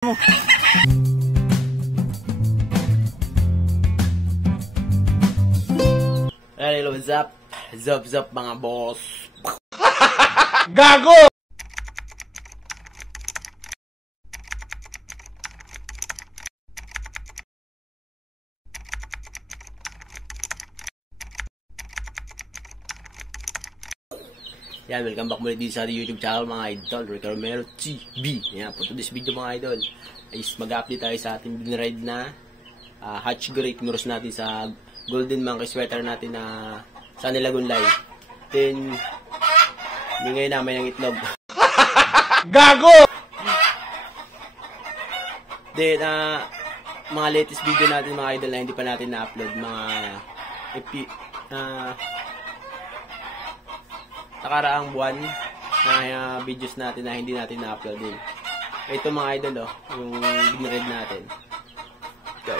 Hello, what's up? Zap mga boss. Gago! Yan, welcome back muli dito sa YouTube channel mga idol, Rico Romero TV. Yan, for today's video mga idol is mag-update tayo sa ating binride na hatch gray. Kinuros natin sa golden monkey sweater natin na sa Nilagunlay. Then, hindi ngayon namin ang itlog. Gago! Then, mga latest video natin mga idol na hindi pa natin na-upload, mga nakaraang buwan na videos natin na hindi natin na-upload din. Ito mga idol, yung binread natin. Go!